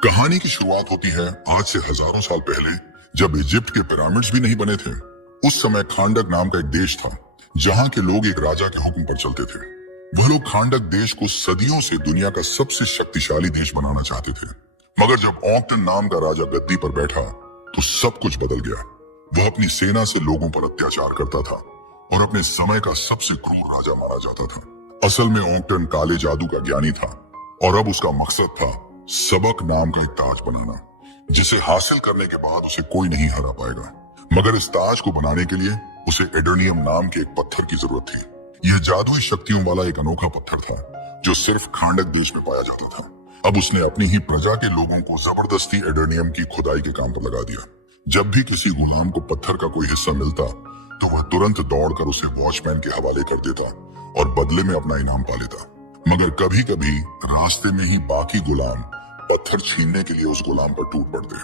कहानी की शुरुआत होती है आज से हजारों साल पहले, जब इजिप्ट के पिरामिड्स भी नहीं बने थे। उस समय खांडक नाम का एक देश था, जहां के लोग एक राजा के हुक्म पर चलते थे। वह लोग खांडक देश को सदियों से दुनिया का सबसे शक्तिशाली देश बनाना चाहते थे। मगर जब ऑक्टन नाम का राजा गद्दी पर बैठा तो सब कुछ बदल गया। वह अपनी सेना से लोगों पर अत्याचार करता था और अपने समय का सबसे क्रूर राजा माना जाता था। असल में ऑक्टन काले जादू का ज्ञानी था और अब उसका मकसद था सबक नाम का एक ताज बनाना, जिसे हासिल करने के बाद उसे कोई नहीं हरा पाएगा। मगर इस ताज को बनाने के लिए उसे एडर्नियम नाम के एक पत्थर की जरूरत थी। यह जादुई शक्तियों वाला एक अनोखा पत्थर था जो सिर्फ खांडक देश में पाया जाता था। अब उसने अपनी ही प्रजा के लोगों को जबरदस्ती एडर्नियम की खुदाई के काम पर लगा दिया। जब भी किसी गुलाम को पत्थर का कोई हिस्सा मिलता तो वह तुरंत दौड़कर उसे वॉचमैन के हवाले कर देता और बदले में अपना इनाम पा लेता। मगर कभी कभी रास्ते में ही बाकी गुलाम पत्थर छीनने के लिए उस गुलाम पर टूट पड़ते।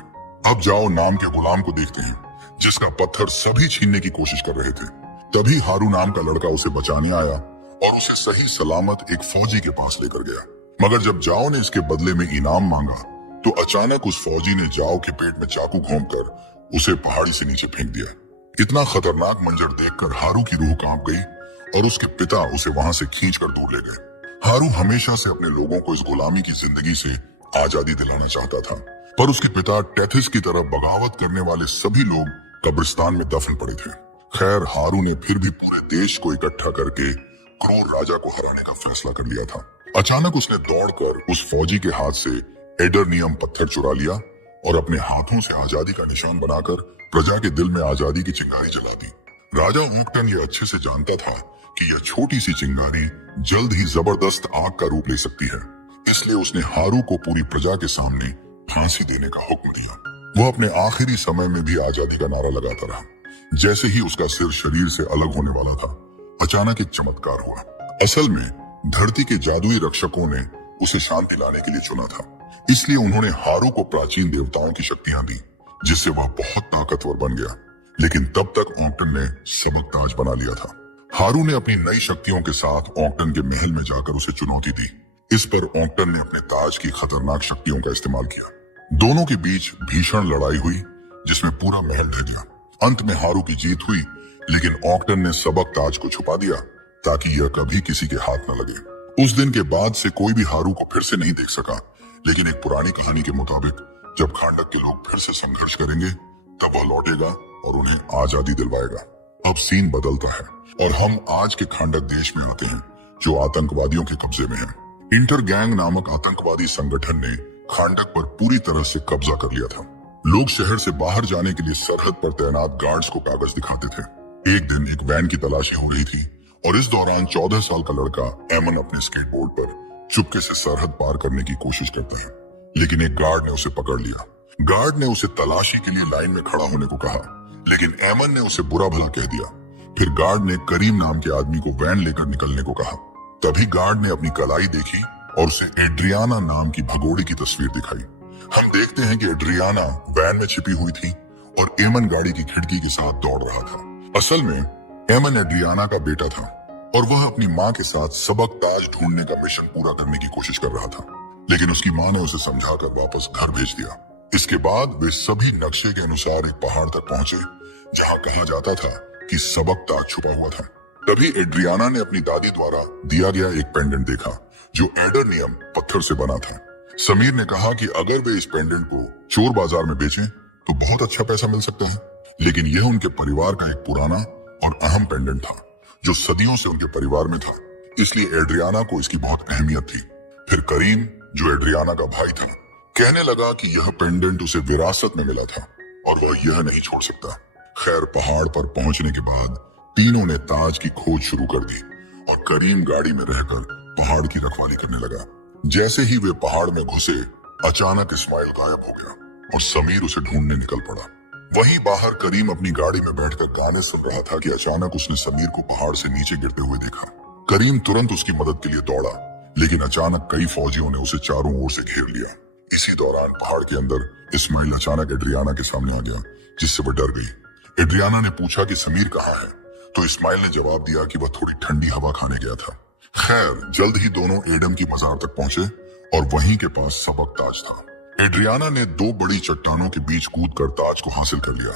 अब जाओ नाम के गुलाम को देखते हैं, जिसका पत्थर सभी छीनने की कोशिश कर रहे थे। तभी हारू नाम का लड़का उसे बचाने आया और उसे सही सलामत एक फौजी के पास लेकर गया। मगर जब जाओ ने इसके बदले में इनाम मांगा तो अचानक उस फौजी ने जाओ के पेट में चाकू घोंपकर उसे पहाड़ी से नीचे फेंक दिया। इतना खतरनाक मंजर देखकर हारू की रूह कांप गई और उसके पिता उसे वहां से खींचकर दूर ले गए। हारू हमेशा से अपने लोगों को इस गुलामी की जिंदगी से आजादी दिलाना चाहता था, पर उसके पिता टेथिस की तरफ बगावत करने वाले सभी लोग कब्रिस्तान में दफन पड़े थे। खैर, हारू ने फिर भी पूरे देश को इकट्ठा करके क्रूर राजा को हराने का फैसला कर लिया था। अचानक उसने दौड़कर उस फौजी के हाथ से एडर्नियम पत्थर चुरा लिया और अपने हाथों से आजादी का निशान बनाकर प्रजा के दिल में आजादी की चिंगारी जला दी। राजा ऑक्टन ये अच्छे से जानता था कि यह छोटी सी चिंगारी जल्द ही जबरदस्त आग का रूप ले सकती है, इसलिए उसने हारू को पूरी प्रजा के सामने फांसी देने का हुक्म दिया। वह अपने आखिरी समय में भी आजादी का नारा लगाता रहा। जैसे ही उसका सिर शरीर से अलग होने वाला था, अचानक एक चमत्कार हुआ। असल में धरती के जादुई रक्षकों ने उसे शांति लाने के लिए चुना था, इसलिए उन्होंने हारू को प्राचीन देवताओं की शक्तियां दी, जिससे वह बहुत ताकतवर बन गया। लेकिन तब तक ऑक्टन ने सबक ताज बना लिया था। हारू ने अपनी नई शक्तियों के साथ ऑक्टन के महल में जाकर उसे चुनौती दी। इस पर ऑक्टन ने अपने ताज की खतरनाक शक्तियों का इस्तेमाल किया। दोनों के बीच भीषण लड़ाई हुई, जिसमें पूरा महल ढह गया। अंत में हारू की जीत हुई, लेकिन ऑक्टन ने सबक ताज को छुपा दिया ताकि यह कभी किसी के हाथ न लगे। उस दिन के बाद से कोई भी हारू को फिर से नहीं देख सका, लेकिन एक पुरानी कहानी के मुताबिक जब खांडक के लोग फिर से संघर्ष करेंगे तब वह लौटेगा और उन्हें आजादी दिलवाएगा। अब सीन बदलता है और हम आज के खांडक देश में होते हैं, जो आतंकवादियों के कब्जे में है। इंटर गैंग नामक आतंकवादी संगठन ने खांडक पर पूरी तरह से कब्जा कर लिया था। लोग शहर से बाहर जाने के लिए सरहद पर तैनात गार्ड्स को कागज दिखाते थे। एक दिन एक वैन की तलाशी हो रही थी और इस दौरान 14 साल का लड़का एमन अपने स्केटबोर्ड पर चुपके से सरहद पार करने की कोशिश करता है, लेकिन एक गार्ड ने उसे पकड़ लिया। गार्ड ने उसे तलाशी के लिए लाइन में खड़ा होने को कहा, लेकिन एमन ने उसे बुरा भला कह दिया। फिर गार्ड ने करीम नाम के आदमी को वैन लेकर निकलने को कहा। तभी गार्ड ने अपनी कलाई देखी और उसे एड्रियाना नाम की भगोड़ी की तस्वीर दिखाई। हम देखते हैं कि एड्रियाना वैन में छिपी हुई थी और एमन गाड़ी की खिड़की के साथ दौड़ रहा था। असल में एमन एड्रियाना का बेटा था और वह अपनी माँ के साथ सबक ताज ढूंढने का मिशन पूरा करने की कोशिश कर रहा था, लेकिन उसकी माँ ने उसे समझाकर वापस घर भेज दिया। इसके बाद वे सभी नक्शे के अनुसार एक पहाड़ तक पहुंचे, जहाँ कहा जाता था कि सबक ताज छुपा हुआ था। तभी एड्रियाना ने अपनी दादी द्वारा दिया गया एक पेंडेंट देखा, जो एडर्नियम पत्थर से बना था। समीर ने कहा कि अगर वे इस पेंडेंट को चोर बाजार में बेचें तो बहुत अच्छा पैसा मिल सकता है, लेकिन यह उनके परिवार का एक पुराना और अहम पेंडेंट था, जो सदियों से उनके परिवार में था, इसलिए एड्रियाना को इसकी बहुत अहमियत थी। फिर करीम, जो एड्रियाना का भाई था, कहने लगा कि यह पेंडेंट उसे विरासत में मिला था और वह यह नहीं छोड़ सकता। खैर, पहाड़ पर पहुंचने के बाद तीनों ने ताज की खोज शुरू कर दी और करीम गाड़ी में रहकर पहाड़ की रखवाली करने लगा। जैसे ही वे पहाड़ में घुसे, अचानक इस्माइल गायब हो गया और समीर उसे ढूंढने निकल पड़ा। वहीं बाहर करीम अपनी गाड़ी में बैठकर गाने सुन रहा था कि अचानक उसने समीर को पहाड़ से नीचे गिरते हुए देखा। करीम तुरंत उसकी मदद के लिए दौड़ा, लेकिन अचानक कई फौजियों ने उसे चारों ओर से घेर लिया। इसी दौरान पहाड़ के अंदर इस्माइल अचानक एड्रियाना के सामने आ गया, जिससे वह डर गई। एड्रियाना ने पूछा कि समीर कहाँ है, तो इस्माइल ने जवाब दिया कि वह थोड़ी ठंडी हवा खाने गया था। खैर, जल्द ही दोनों एडम की मजार तक पहुंचे और वहीं के पास सबक ताज था। एड्रियाना ने दो बड़ी चट्टानों के बीच कूदकर ताज को हासिल कर लिया,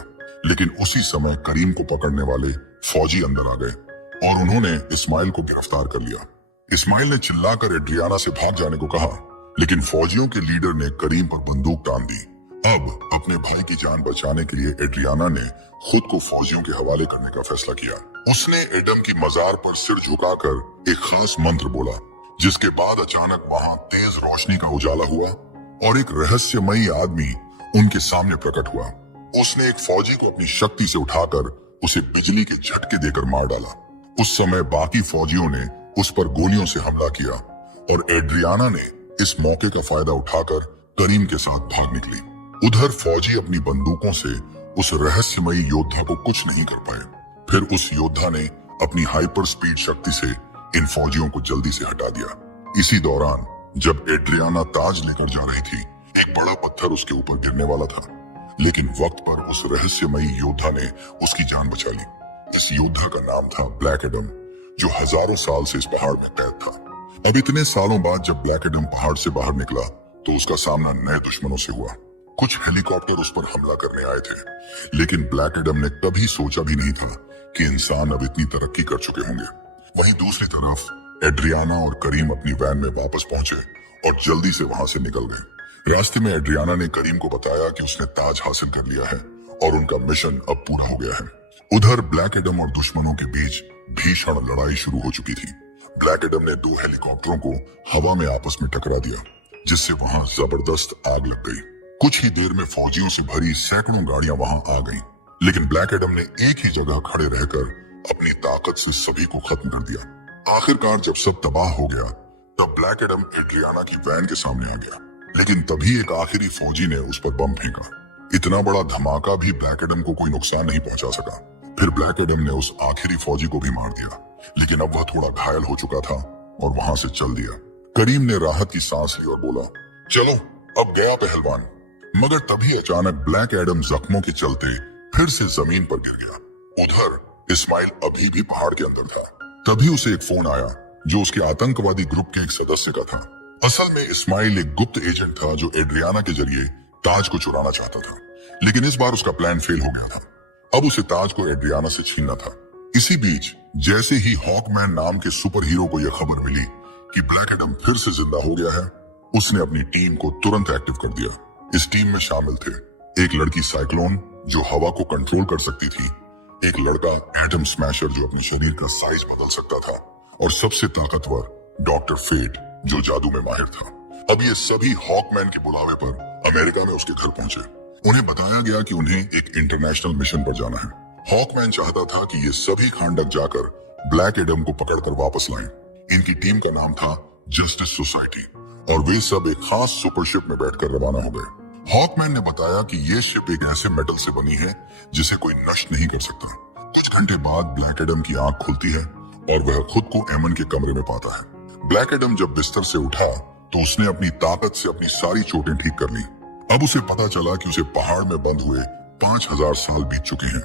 लेकिन उसी समय करीम को पकड़ने वाले फौजी अंदर आ गए और उन्होंने इस्माइल को गिरफ्तार कर लिया। इस्माइल ने चिल्लाकर एड्रियाना से भाग जाने को कहा, लेकिन फौजियों के लीडर ने करीम पर बंदूक तान दी। अब अपने भाई की जान बचाने के लिए एड्रियाना ने खुद को फौजियों के हवाले करने का फैसला किया। उसने एडम की मजार पर सिर झुकाकर एक खास मंत्र बोला, जिसके बाद अचानक वहां तेज रोशनी का उजाला हुआ और एक रहस्यमयी आदमी उनके सामने प्रकट हुआ। उसने एक फौजी को अपनी शक्ति से उठाकर उसे बिजली के झटके देकर मार डाला। उस समय बाकी फौजियों ने उस पर गोलियों से हमला किया और एड्रियाना ने इस मौके का फायदा उठाकर करीम के साथ भाग निकली। उधर फौजी अपनी बंदूकों से उस रहस्यमयी योद्धा को कुछ नहीं कर पाए। फिर उस योद्धा ने अपनी हाइपर स्पीड शक्ति से इन फौजियों को जल्दी से हटा दिया। इसी दौरान जब एड्रियाना ताज लेकर जा रही थी, एक बड़ा पत्थर उसके ऊपर गिरने वाला था, लेकिन वक्त पर उस रहस्यमयी योद्धा ने उसकी जान बचा ली। इस योद्धा का नाम था ब्लैक एडम, जो हजारों साल से इस पहाड़ में कैद था। अब इतने सालों बाद जब ब्लैक एडम पहाड़ से बाहर निकला तो उसका सामना नए दुश्मनों से हुआ। कुछ हेलीकॉप्टर उस पर हमला करने आए थे, लेकिन ब्लैक एडम ने कभी सोचा भी नहीं था कि इंसान अब इतनी तरक्की कर चुके होंगे। वहीं दूसरी तरफ एड्रियाना और करीम अपनी वैन में वापस पहुंचे और जल्दी से वहां से निकल गए। रास्ते में एड्रियाना ने करीम को बताया कि उसने ताज हासिल कर लिया है और उनका मिशन अब पूरा हो गया है। उधर ब्लैक एडम और दुश्मनों के बीच भीषण लड़ाई शुरू हो चुकी थी। ब्लैक एडम ने दो हेलीकॉप्टरों को हवा में आपस में टकरा दिया, जिससे वहां जबरदस्त आग लग गई। कुछ ही देर में फौजियों से भरी सैकड़ों गाड़ियां वहां आ गईं, लेकिन ब्लैक एडम ने एक ही जगह खड़े रहकर अपनी ताकत से सभी को खत्म कर दिया। आखिरकार जब सब तबाह हो गया, तब ब्लैक एडम एड्रियाना की वैन के सामने आ गया, लेकिन तभी एक आखिरी फौजी ने उस पर बम फेंका। इतना बड़ा धमाका भी ब्लैक एडम को कोई नुकसान नहीं पहुंचा सका। फिर ब्लैक एडम ने उस आखिरी फौजी को भी मार दिया, लेकिन अब वह थोड़ा घायल हो चुका था और वहां से चल दिया। करीम ने राहत की सांस ली और बोला, चलो अब गया पहलवान। मगर तभी अचानक ब्लैक एडम जख्मों के चलते फिर से जमीन पर गिर गया। उधर इस्माइल अभी भी पहाड़ के अंदर था। तभी उसे एक फोन आया जो उसके आतंकवादी ग्रुप के एक सदस्य का था। असल में इस्माइल एक गुप्त एजेंट था जो एड्रियाना के जरिए ताज को चुराना चाहता था, लेकिन इस बार उसका प्लान फेल हो गया था। अब उसे ताज को एड्रियाना से छीनना था। इसी बीच जैसे ही हॉकमैन नाम के सुपर हीरो को यह खबर मिली कि ब्लैक एडम फिर से जिंदा हो गया है, उसने अपनी टीम को तुरंत एक्टिव कर दिया। इस टीम में शामिल थे एक लड़की साइक्लोन जो हवा को कंट्रोल कर सकती थी, एक लड़का एटम स्मैशर जो अपने शरीर का साइज बदल सकता था, और सबसे ताकतवर डॉक्टर फेट जो जादू में माहिर था। अब ये सभी हॉकमैन के बुलावे पर अमेरिका में उसके घर पहुंचे। उन्हें बताया गया कि उन्हें एक इंटरनेशनल मिशन पर जाना है। हॉकमैन चाहता था कि ये सभी खांडक जाकर ब्लैक एडम को पकड़कर वापस लाएं। इनकी टीम का नाम था जस्टिस सोसाइटी और वे सब एक खास सुपरशिप में बैठकर रवाना हो गए। हॉकमैन ने बताया कि ये शिप एक ऐसे मेटल से बनी है जिसे कोई नष्ट नहीं कर सकता। कुछ घंटे बाद ब्लैक एडम की आंख खुलती है और वह खुद को एमन के कमरे में पाता है। ब्लैक एडम जब बिस्तर से उठा तो उसने अपनी ताकत से अपनी सारी चोटें ठीक कर ली। अब उसे पता चला कि उसे पहाड़ में बंद हुए 5000 साल बीत चुके हैं।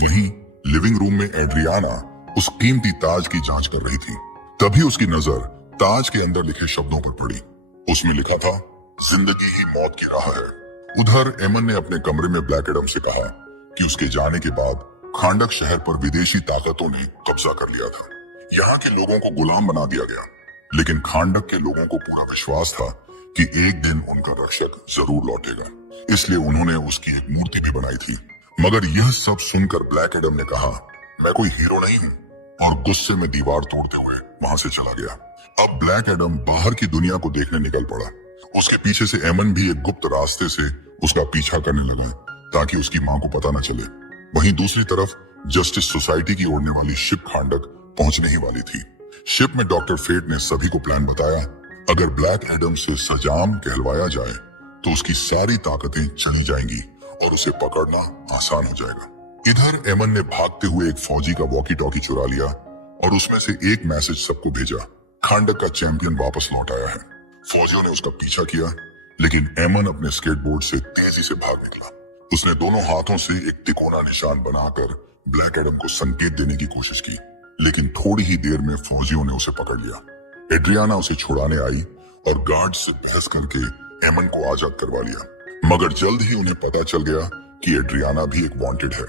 वहीं लिविंग रूम में एड्रियाना उस कीमती ताज की जांच कर रही थी। तभी उसकी नजर ताज के अंदर लिखे शब्दों पर पड़ी। उसमें लिखा था, जिंदगी ही मौत की राह है। उधर एमन ने अपने कमरे में ब्लैक एडम से कहा कि उसके जाने के बाद खांडक शहर पर विदेशी ताकतों ने कब्जा कर लिया था। यहाँ के लोगों को गुलाम बना दिया गया, लेकिन खांडक के लोगों को पूरा विश्वास था कि एक दिन उनका रक्षक जरूर लौटेगा। इसलिए उन्होंने उसकी एक मूर्ति भी बनाई थी। मगर यह सब सुनकर ब्लैक एडम ने कहा, मैं कोई हीरो नहीं हूँ, और गुस्से में दीवार तोड़ते हुए वहां से चला गया। अब ब्लैक एडम बाहर की दुनिया को देखने निकल पड़ा। उसके पीछे से एमन भी एक गुप्त रास्ते से उसका पीछा करने लगा ताकि उसकी मां को पता न चले। वहीं दूसरी तरफ जस्टिस सोसाइटी की ओढ़ने वाली शिप खांडक पहुंचने ही वाली थी। शिप में डॉक्टर फेट ने सभी को प्लान बताया। अगर ब्लैक एडम से सजाम कहलवाया जाए तो उसकी सारी ताकतें चली जाएंगी और उसे पकड़ना आसान हो जाएगा। इधर एमन ने भागते हुए एक फौजी का वॉकी टॉकी चुरा लिया और उसमें से एक मैसेज सबको भेजा, खांडक का चैंपियन वापस लौट आया है। फौजियों ने उसका पीछा किया, लेकिन एमन अपने स्केटबोर्ड से तेजी से भाग निकला। उसने दोनों हाथों से एक तिकोना निशान बनाकर ब्लैक एडम को संकेत देने की कोशिश की, लेकिन थोड़ी ही देर में फौजियों ने उसे पकड़ लिया। एड्रियाना उसे छुड़ाने आई और गार्ड से बहस करके एमन को आजाद करवा लिया। मगर जल्द ही उन्हें पता चल गया कि एड्रियाना भी एक वांटेड है।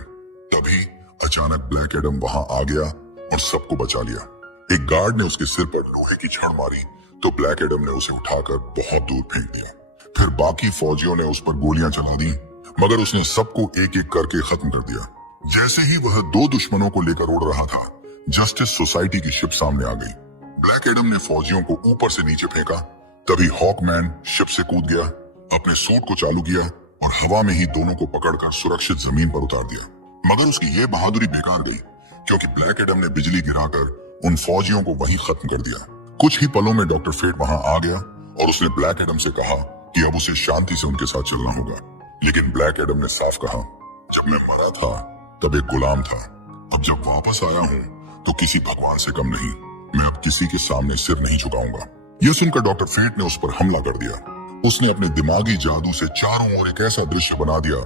तभी अचानक ब्लैक एडम वहां आ गया और सबको बचा लिया। एक गार्ड ने उसके सिर पर लोहे की छड़ मारी तो ब्लैक एडम ने उसे उठाकर बहुत दूर फेंक दिया। फिर बाकी फौजियों ने उस पर गोलियां चला दी, मगर उसने सबको एक एक करके खत्म कर दिया। जैसे ही वह दो दुश्मनों को लेकर उड़ रहा था, जस्टिस सोसाइटी की शिप सामने आ गई। ब्लैक एडम ने फौजियों को ऊपर से नीचे फेंका। तभी हॉकमैन शिप से कूद गया, अपने सूट को चालू किया और हवा में ही दोनों को पकड़कर सुरक्षित जमीन पर उतार दिया। मगर उसकी यह बहादुरी बेकार गई, क्योंकि ब्लैक एडम ने बिजली गिराकर उन फौजियों को वहीं खत्म कर दिया। कुछ ही पलों में डॉक्टर फेट वहां आ गया और उसने ब्लैक एडम से कहा कि अब उसे शांति से उनके साथ चलना होगा। लेकिन ब्लैक एडम ने साफ कहा, जब मैं मरा था तब एक गुलाम था, अब जब वापस आया हूँ तो किसी भगवान से कम नहीं। मैं अब किसी के सामने सिर नहीं झुकाऊंगा। यह सुनकर डॉक्टर फेट ने उस पर हमला कर दिया। उसने अपने दिमागी जादू से चारों ओर एक ऐसा दृश्य बना दिया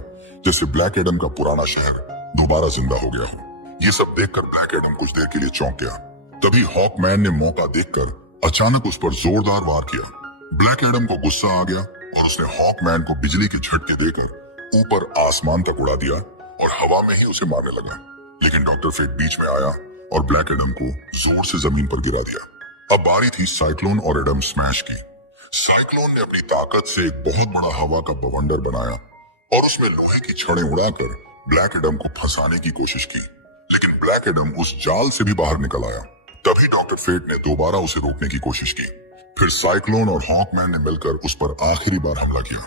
जैसे ब्लैक एडम का पुराना शहर दोबारा जिंदा हो गया हो। ये सब देखकर ब्लैक एडम कुछ देर के लिए चौंक गया। तभी हॉकमैन ने मौका देखकर अचानक उस पर जोरदार वार किया। ब्लैक एडम को गुस्सा आ गया और उसने हॉकमैन को बिजली के झटके देकर ऊपर आसमान तक उड़ा दिया और हवा में ही उसे मारने लगा। लेकिन डॉक्टर फेट बीच में आया और ब्लैक एडम को जोर से जमीन पर गिरा दिया। अब बारी थी साइक्लोन और एडम स्मैश की। साइक्लोन ने अपनी ताकत से एक बहुत बड़ा हवा का बवंडर बनाया और उसमें लोहे की छड़ें उड़ाकर ब्लैक एडम को फंसाने की कोशिश की। लेकिन ब्लैक एडम उस जाल से भी बाहर निकल आया। तभी डॉक्टर फेट ने दोबारा उसे रोकने की कोशिश की। फिर साइक्लोन और हॉकमैन ने मिलकर उस पर आखिरी बार हमला किया।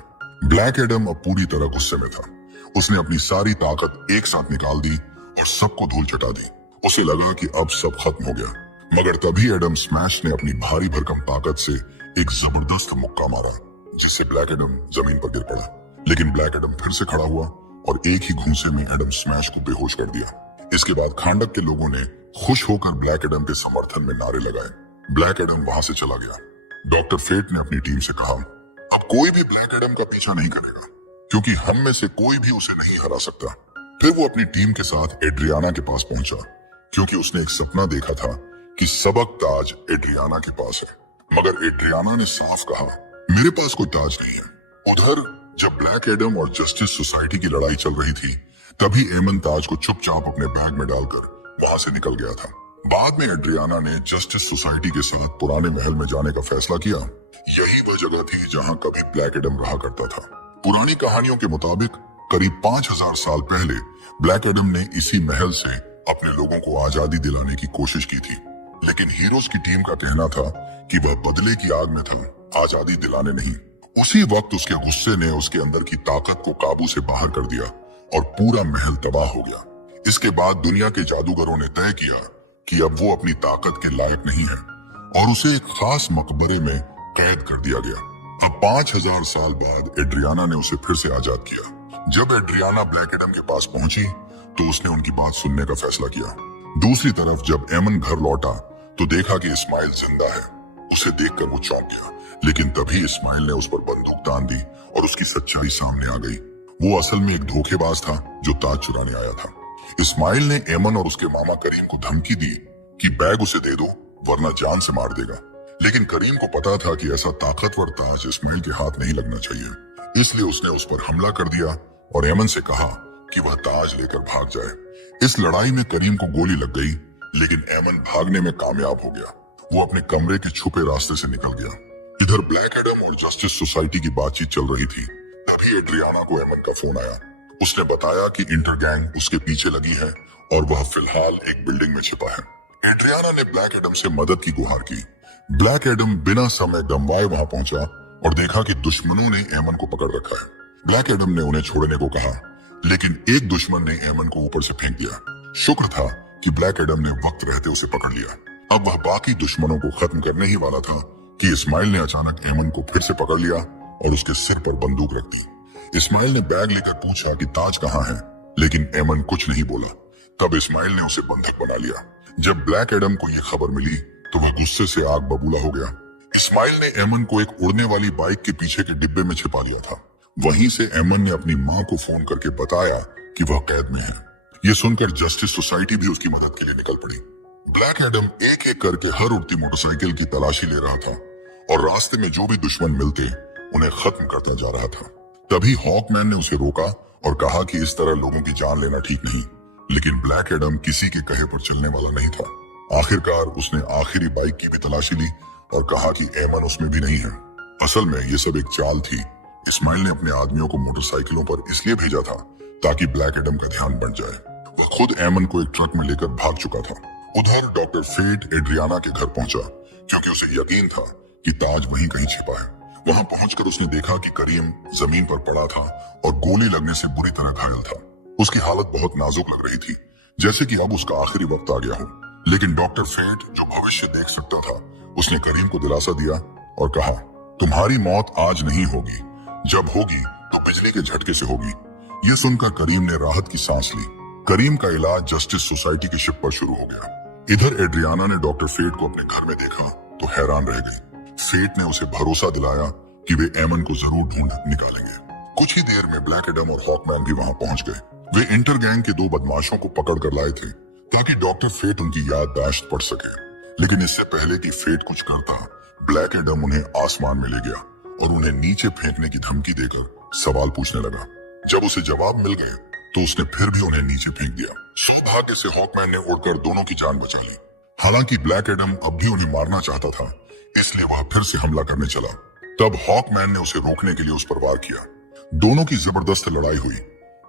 ब्लैक एडम अब पूरी तरह गुस्से में था। उसने अपनी सारी ताकत एक साथ निकाल दी और सबको धूल चटा दी। उसे लगा कि अब सब खत्म हो गया। मगर तभी एडम स्मैश ने अपनी भारी भरकम ताकत से एक जबरदस्त मुक्का मारा, जिससे ब्लैक एडम जमीन पर गिर पड़ा। लेकिन ब्लैक एडम फिर से खड़ा हुआ और एक ही घूंसे में एडम स्मैश को बेहोश कर दिया। इसके बाद खांडक के लोगों ने खुश होकर ब्लैक एडम के समर्थन में नारे लगाए। ब्लैक एडम वहां से चला गया। डॉक्टर फेट ने अपनी टीम से कहा, अब कोई भी ब्लैक एडम का पीछा नहीं करेगा, क्योंकि हम में से कोई भी उसे नहीं हरा सकता। फिर वो अपनी टीम के साथ एड्रियाना के पास पहुंचा, क्योंकि उसने एक सपना देखा था कि सबक ताज एड्रियाना के पास है। मगर एड्रियाना ने साफ कहा, मेरे पास कोई ताज नहीं है। उधर जब ब्लैक एडम और जस्टिस सोसाइटी की लड़ाई चल रही थी, तभी एमन ताज को चुपचाप अपने बैग में डालकर वहां से निकल गया था। बाद में एड्रियाना ने जस्टिस सोसाइटी के साथ पुराने महल में जाने का फैसला किया। यही वह जगह थी जहां कभी ब्लैक एडम रहा करता था। पुरानी कहानियों के मुताबिक करीब 5000 साल पहले ब्लैक एडम ने इसी महल से अपने लोगों को आजादी दिलाने की कोशिश की थी। लेकिन हीरोज की टीम का कहना था कि वह बदले की आग में था, आजादी दिलाने नहीं। उसी वक्त उसके गुस्से ने उसके अंदर की ताकत को काबू से बाहर कर दिया और पूरा महल तबाह हो गया। इसके बाद दुनिया के जादूगरों ने तय किया कि अब वो अपनी ताकत के लायक नहीं है और उसे एक खास मकबरे में कैद कर दिया गया। अब 5000 साल बाद एड्रियाना ने उसे फिर से आजाद किया। जब एड्रियाना ब्लैक एडम के पास पहुंची तो उसने उनकी बात सुनने का फैसला किया। दूसरी तरफ जब एमन घर लौटा तो देखा कि इस्माइल जिंदा है। उसे देखकर वो चौंक गया, लेकिन तभी इस्माइल ने उस पर बंदूक तान दी और उसकी सच्चाई सामने आ गई। वो असल में एक धोखेबाज था जो ताज चुराने आया था। इस्माइल ने एमन और उसके मामा करीम को धमकी दी कि बैग उसे दे दो वरना जान से मार देगा। लेकिन करीम को पता था कि ऐसा ताकतवर ताज इस्माइल के हाथ नहीं लगना चाहिए, इसलिए उसने उस पर हमला कर दिया और एमन से कहा कि वह ताज लेकर भाग जाए। इस लड़ाई में करीम को गोली लग गई, लेकिन एमन भागने में कामयाब हो गया। वो अपने कमरे के छुपे रास्ते से निकल गया। इधर ब्लैक एडम और जस्टिस सोसाइटी की बातचीत चल रही थी। तभी एड्रियाना को एमन का फोन आया। उसने बताया कि इंटर गैंग उसके पीछे लगी है और वह फिलहाल एक बिल्डिंग में छिपा है। एड्रियाना ने ब्लैक एडम से मदद की गुहार की। ब्लैक एडम बिना समय गंवाए वहां पहुंचा और देखा कि दुश्मनों ने एमन को पकड़ रखा है। ब्लैक एडम ने उन्हें छोड़ने को कहा, लेकिन एक दुश्मन ने एमन को ऊपर से फेंक दिया। शुक्र था कि ब्लैक एडम ने वक्त रहते उसे पकड़ लिया। अब वह बाकी दुश्मनों को खत्म करने ही वाला था कि इस्माइल ने अचानक एमन को फिर से पकड़ लिया और उसके सिर पर बंदूक रख दी। इस्माइल ने बैग लेकर पूछा कि ताज कहाँ है, लेकिन एमन कुछ नहीं बोला। तब इस्माइल ने उसे बंधक बना लिया। जब ब्लैक एडम को यह खबर मिली तो वह गुस्से से आग बबूला हो गया। इस्माइल ने एमन को एक उड़ने वाली बाइक के पीछे के डिब्बे में छिपा लिया था। वहीं से एमन ने अपनी माँ को फोन करके बताया कि वह कैद में है। ये सुनकर जस्टिस सोसाइटी भी उसकी मदद के लिए निकल पड़ी। ब्लैक एडम एक एक करके हर उड़ती मोटरसाइकिल की तलाशी ले रहा था और रास्ते में जो भी दुश्मन मिलते उन्हें खत्म करता जा रहा था। तभी हॉकमैन ने उसे रोका और कहा कि इस तरह लोगों की जान लेना ठीक नहीं। लेकिन ब्लैक एडम किसी के कहे पर चलने वाला नहीं था। आखिरकार उसने आखिरी बाइक की भी तलाशी ली और कहा कि एमन उसमें भी नहीं है। असल में ये सब एक चाल थी। इस्माइल ने अपने आदमियों को मोटरसाइकिलों पर इसलिए भेजा था ताकि ब्लैक एडम का ध्यान बंट जाए। वह खुद एमन को एक ट्रक में लेकर भाग चुका था। उधर डॉक्टर फेट एड्रियाना के घर पहुंचा क्योंकि उसे यकीन था कि ताज वहीं कहीं छिपा है। वहां पहुंचकर उसने देखा कि करीम जमीन पर पड़ा था और गोली लगने से बुरी तरह घायल था। उसकी हालत बहुत नाजुक लग रही थी, जैसे कि अब उसका आखिरी वक्त आ गया हो। लेकिन डॉक्टर फेट, जो भविष्य देख सकता था, उसने करीम को दिलासा दिया और कहा, तुम्हारी मौत आज नहीं होगी, जब होगी तो बिजली के झटके से होगी। ये सुनकर करीम ने राहत की सांस ली। करीम का इलाज जस्टिस सोसाइटी की शिप पर शुरू हो गया। इधर एड्रियाना ने डॉक्टर फेट को अपने घर में देखा तो हैरान रह गई। फेट ने उसे भरोसा दिलाया कि वे एमन को जरूर ढूंढ निकालेंगे। कुछ ही देर में ब्लैक एडम और हॉकमैन भी वहां पहुंच गए। वे इंटर गैंग के 2 बदमाशों को पकड़ कर लाए थे ताकि डॉक्टर फेट उनकी याददाश्त पढ़ सके। लेकिन इससे पहले कि फेट कुछ करता, ब्लैक एडम उन्हें आसमान में ले गया और उन्हें नीचे फेंकने की धमकी देकर सवाल पूछने लगा। जब उसे जवाब मिल गए तो उसने फिर भी उन्हें नीचे फेंक दिया। सौभाग्य से हॉकमैन ने उड़कर दोनों की जान बचा ली। हालांकि ब्लैक एडम अब भी उन्हें मारना चाहता था, इसलिए वह फिर से हमला करने चला। तब हॉकमैन ने उसे रोकने के लिए उस पर वार किया। दोनों की जबरदस्त लड़ाई हुई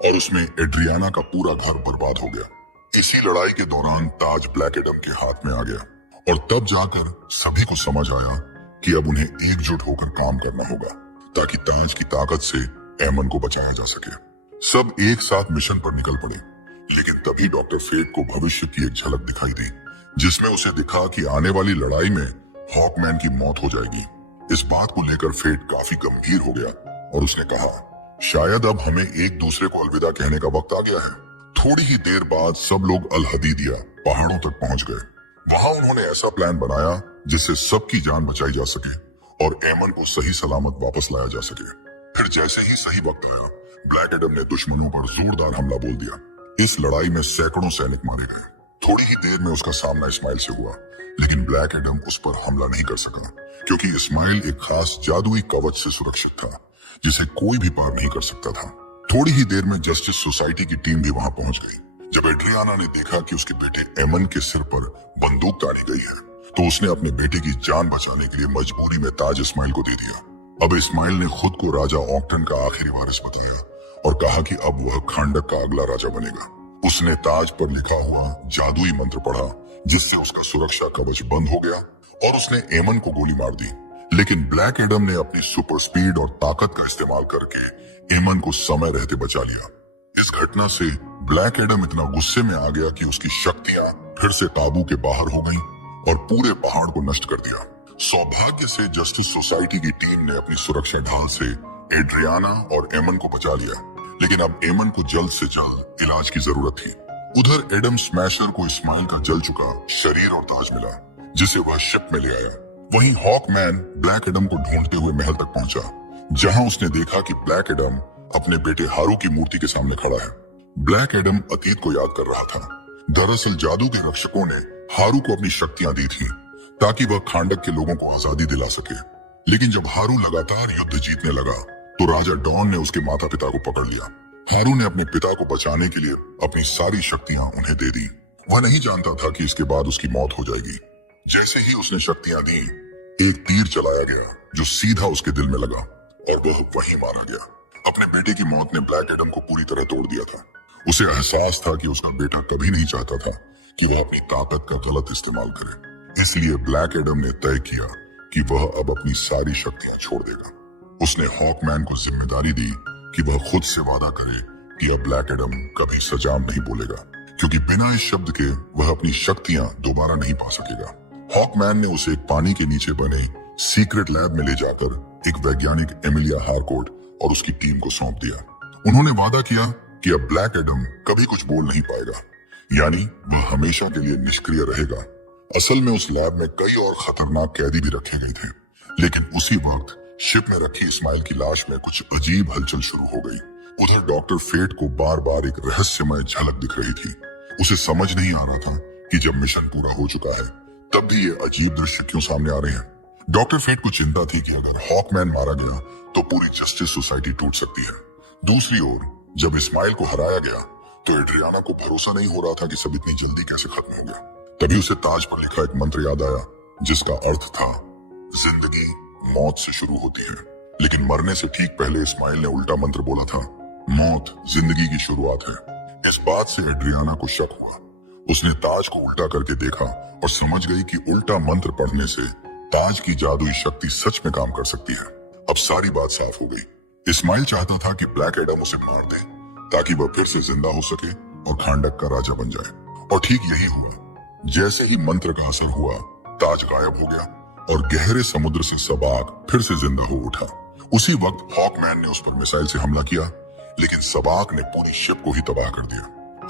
और उसमें एड्रियाना का पूरा घर बर्बाद हो गया। इसी लड़ाई के दौरान ताज ब्लैक एडम के हाथ में आ गया और तब जाकर सभी को समझ आया कि अब उन्हें एकजुट होकर काम करना होगा ताकि ताज की ताकत से एमन को बचाया जा सके। सब एक साथ मिशन पर निकल पड़े। लेकिन तभी डॉक्टर फेट को भविष्य की एक झलक दिखाई दी, जिसमें उसे दिखा कि आने वाली लड़ाई में हॉकमैन की मौत हो जाएगी। इस बात को लेकर फेट काफी गंभीर हो गया और उसने कहा, शायद अब हमें एक दूसरे को अलविदा कहने का वक्त आ गया है। थोड़ी ही देर बाद सब लोग अल हदीदिया पहाड़ों तक पहुंच गए। वहां उन्होंने ऐसा प्लान बनाया जिससे सबकी जान बचाई जा सके और एमन को सही सलामत वापस लाया जा सके। फिर जैसे ही सही वक्त आया, ब्लैक एडम ने दुश्मनों पर जोरदार हमला बोल दिया। इस लड़ाई में सैकड़ों सैनिक मारे गए। थोड़ी ही देर में उसका सामना इस्माइल से हुआ, लेकिन ब्लैक एडम उस पर हमला नहीं कर सका क्योंकि इस्माइल एक खास जादुई कवच से सुरक्षित था जिसे कोई भी पार नहीं कर सकता था। थोड़ी ही देर में जस्टिस सोसाइटी की टीम भी वहां पहुंच गई। जब एड्रियाना ने देखा कि उसके बेटे एमन के सिर पर बंदूक तानी गई है तो उसने अपने बेटे की जान बचाने के लिए मजबूरी में ताज इस्माइल को दे दिया। अब इस्माइल ने खुद को राजा ऑक्टन का आखिरी वारिस बताया और कहा कि अब वह खांडक का अगला राजा बनेगा। उसने ताज पर लिखा हुआ जादुई मंत्र पढ़ा जिससे उसका सुरक्षा कवच बंद हो गया और उसने एमन को गोली मार दी। लेकिन ब्लैक एडम ने अपनी सुपर स्पीड और ताकत का इस्तेमाल करके एमन को समय रहते बचा लिया। इस घटना से ब्लैक एडम इतना गुस्से में आ गया कि उसकी शक्तियां फिर से काबू के बाहर हो गईं और पूरे पहाड़ को नष्ट कर दिया। सौभाग्य से जस्टिस सोसाइटी की टीम ने अपनी सुरक्षा ढाल से एड्रियाना और एमन को बचा लिया, लेकिन अब एमन को जल्द से जल्द इलाज की जरूरत थी। उधर एडम स्मैशर को इस्माइल का जल चुका शरीर और ताज मिला जिसे वह शिप में ले आया। वहीं हॉकमैन ब्लैक एडम को ढूंढते हुए महल तक पहुंचा, जहां उसने देखा कि ब्लैक एडम अपने बेटे हारू की मूर्ति के सामने खड़ा है। ब्लैक एडम अतीत को याद कर रहा था। दरअसल जादू के रक्षकों ने हारू को अपनी शक्तियां दी थी ताकि वह खांडक के लोगों को आजादी दिला सके। लेकिन जब हारू लगातार युद्ध जीतने लगा तो राजा डॉन ने उसके माता पिता को पकड़ लिया। हारू ने अपने पिता को बचाने के लिए अपनी सारी शक्तियां उन्हें दे दी। वह नहीं जानता था कि इसके बाद उसकी मौत हो जाएगी। जैसे ही उसने शक्तियां दी, एक तीर चलाया गया जो सीधा उसके दिल में लगा और वह वहीं मारा गया। अपने बेटे की मौत ने ब्लैक एडम को पूरी तरह तोड़ दिया था। उसे एहसास था कि उसका बेटा कभी नहीं चाहता था कि वह अपनी ताकत का गलत इस्तेमाल करे। इसलिए ब्लैक एडम ने तय किया कि वह अब अपनी सारी शक्तियां छोड़ देगा। उसने हॉकमैन को जिम्मेदारी दी कि वह खुद से वादा करे कि अब ब्लैक एडम कभी सजाम नहीं बोलेगा, क्योंकि बिना इस शब्द के वह अपनी शक्तियां दोबारा नहीं पा सकेगा। हॉकमैन ने उसे एक पानी के नीचे बने सीक्रेट लैब में ले जाकर एक वैज्ञानिक एमिलिया हारकोर्ट और उसकी टीम को सौंप दिया। उन्होंने वादा किया कि अब ब्लैक एडम कभी कुछ बोल नहीं पाएगा, यानी वह हमेशा के लिए निष्क्रिय रहेगा। असल में उस लैब में कई और खतरनाक कैदी भी रखे गए थे, लेकिन उसी वक्त शिप में रखी इस्माइल की लाश में कुछ अजीब हलचल शुरू हो गई। उधर डॉक्टर फेट को बार बार एक रहस्यमय झलक दिख रही थी। उसे समझ नहीं आ रहा था कि जब मिशन पूरा हो चुका है तब भी ये अजीब दृश्य क्यों सामने आ रहे हैं। डॉक्टर फेट को चिंता थी कि अगर हॉकमैन मारा गया तो पूरी जस्टिस सोसाइटी टूट सकती है। दूसरी ओर जब इस्माइल को हराया गया तो एड्रियाना को भरोसा नहीं हो रहा था कि सब इतनी जल्दी कैसे खत्म हो गया। तभी उसे ताज पर लिखा एक मंत्र याद आया जिसका अर्थ था, जिंदगी मौत से शुरू होती है। लेकिन मरने से ठीक पहले इस्माइल ने उल्टा मंत्र बोला था, मौत जिंदगी की शुरुआत है। इस बात से एड्रियाना को शक हुआ। उसने ताज को उल्टा करके देखा और समझ गई कि उल्टा मंत्र पढ़ने से ताज की जादुई शक्ति सच में काम कर सकती है। अब सारी बात साफ हो गई। इस्माइल चाहता था कि ब्लैक एडम उसे मार दे ताकि वह फिर से जिंदा हो सके और खांडक का राजा बन जाए। और ठीक यही हुआ। जैसे ही मंत्र का असर हुआ, ताज गायब हो गया और गहरे समुद्र से सबाक फिर से जिंदा हो उठा। उसी वक्त हॉकमैन ने उस पर मिसाइल से हमला किया, लेकिन सबाक ने पूरी शिप को ही तबाह कर दिया।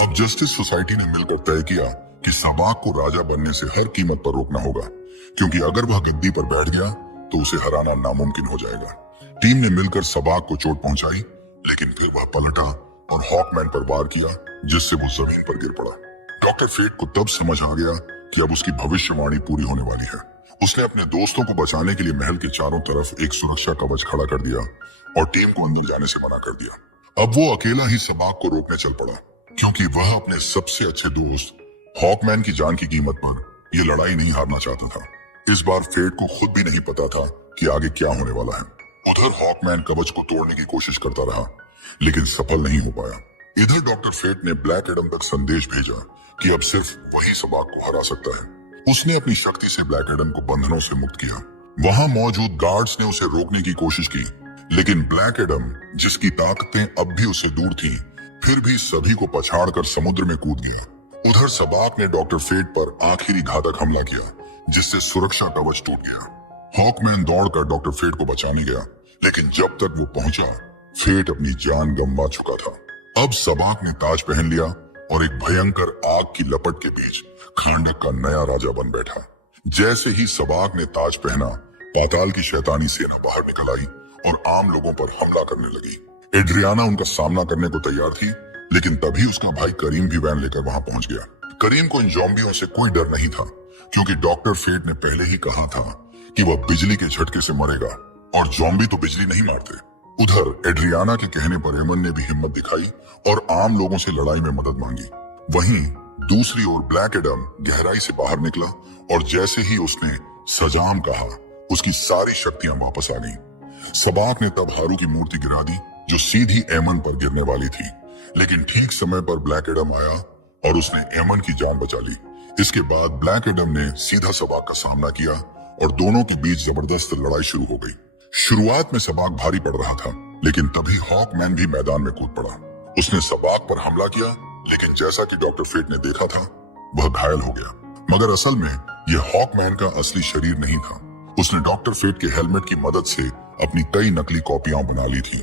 अब जस्टिस सोसाइटी ने मिलकर तय किया कि सबाक को राजा बनने से हर कीमत पर रोकना होगा, क्योंकि अगर वह गद्दी पर बैठ गया तो उसे हराना नामुमकिन हो जाएगा। टीम ने मिलकर सबाक को चोट पहुंचाई, लेकिन फिर वह पलटा और हॉकमैन पर वार किया, जिससे वो जमीन पर गिर पड़ा। डॉक्टर फेट को तब समझ आ गया कि अब उसकी भविष्यवाणी पूरी होने वाली है। उसने अपने दोस्तों को बचाने के लिए महल के चारों तरफ एक सुरक्षा कवच खड़ा कर दिया और टीम को अंदर जाने से मना कर दिया। अब वो अकेला ही सबाक को रोकने चल पड़ा, क्योंकि वह अपने सबसे अच्छे दोस्त हॉकमैन की जान की कीमत पर यह लड़ाई नहीं हारना चाहता था। इस बार फेट को खुद भी नहीं पता था कि आगे क्या होने वाला है। उधर हॉकमैन कवच को तोड़ने की कोशिश करता रहा, लेकिन सफल नहीं हो पाया। इधर डॉक्टर फेट ने ब्लैक एडम तक संदेश भेजा कि अब सिर्फ वही सबाक को हरा सकता है। उसने अपनी शक्ति से ब्लैक एडम को बंधनों से मुक्त किया। वहां मौजूद गार्ड्स ने उसे रोकने की कोशिश की, लेकिन ब्लैक एडम, जिसकी ताकतें अब भी उससे दूर थीं, फिर भी सभी को पछाड़कर समुद्र में कूद गया। उधर सबाक ने डॉक्टर फेट पर आखिरी घातक हमला किया, जिससे सुरक्षा कवच टूट गया। हॉकमैन दौड़कर डॉक्टर फेट को बचाने गया, लेकिन जब तक वो पहुंचा, फेट अपनी जान गंवा चुका था। अब सबाक ने ताज पहन लिया और एक भयंकर आग की लपट के बीच खांडक का नया राजा बन बैठा। जैसे ही सबाक ने ताज पहना, पाताल की शैतानी सेना बाहर निकल आई और आम लोगों पर हमला करने लगी। एड्रियाना उनका सामना करने को तैयार थी, लेकिन तभी उसका भाई करीम भी वैन लेकर वहां पहुंच गया। करीम को इन ज़ॉम्बियों से कोई डर नहीं था, क्योंकि डॉक्टर फेट ने पहले ही कहा था कि वह बिजली के झटके से मरेगा और ज़ॉम्बी तो बिजली नहीं मारते। उधर एड्रियाना के कहने पर एमन ने भी हिम्मत दिखाई और आम लोगों से लड़ाई में मदद मांगी। वहीं दूसरी ओर ब्लैक एडम गहराई से बाहर निकला और जैसे ही उसने सजाम कहा, उसकी सारी शक्तियां वापस आ गईं। सबाक ने तब हारू की मूर्ति गिरा दी, जो सीधी एमन पर गिरने वाली थी, लेकिन ठीक समय पर ब्लैक एडम आया और उसने एमन की जान बचा ली। इसके बाद ब्लैक एडम ने सीधा सबाक का सामना किया और दोनों के बीच जबरदस्त लड़ाई शुरू हो गई। शुरुआत में सबाक भारी पड़ रहा था, लेकिन तभी हॉकमैन भी मैदान में कूद पड़ा। उसने सबाक पर हमला किया, लेकिन जैसा कि डॉक्टर फेट ने देखा था, वह घायल हो गया। मगर असल में यह हॉकमैन का असली शरीर नहीं था। उसने डॉक्टर फेट के हेलमेट की मदद से अपनी कई नकली कॉपियां बना ली थी,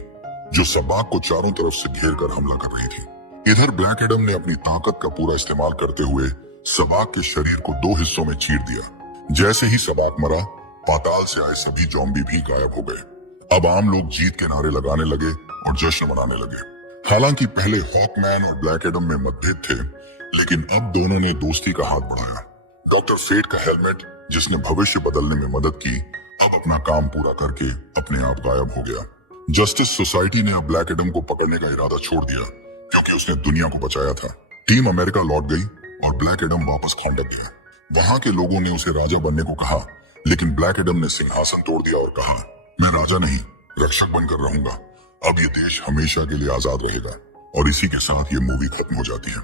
जो सबाक को चारों तरफ से घेर कर हमला कर रही थी। इधर ब्लैक एडम ने अपनी ताकत का पूरा इस्तेमाल करते हुए सबाक के शरीर को 2 हिस्सों में चीर दिया। जैसे ही सबाक मरा, पाताल से आए सभी ज़ॉम्बी भी गायब हो गए। अब आम लोग जीत के नारे लगाने लगे और जश्न मनाने लगे। हालांकि पहले हॉकमैन और ब्लैक एडम में मतभेद थे, लेकिन अब दोनों ने दोस्ती का हाथ बढ़ाया। डॉक्टर फेट का हेलमेट, जिसने भविष्य बदलने में मदद की, अब अपना काम पूरा करके अपने आप गायब हो गया। जस्टिस सोसाइटी ने अब ब्लैक एडम को पकड़ने का इरादा छोड़ दिया, क्योंकि उसने दुनिया को बचाया था। टीम अमेरिका लौट गई और ब्लैक एडम वापस खांडक गया। वहां के लोगों ने उसे राजा बनने को कहा, लेकिन ब्लैक एडम ने सिंहासन तोड़ दिया और कहा, मैं राजा नहीं, रक्षक बनकर रहूंगा। अब ये देश हमेशा के लिए आजाद रहेगा। और इसी के साथ ये मूवी खत्म हो जाती है।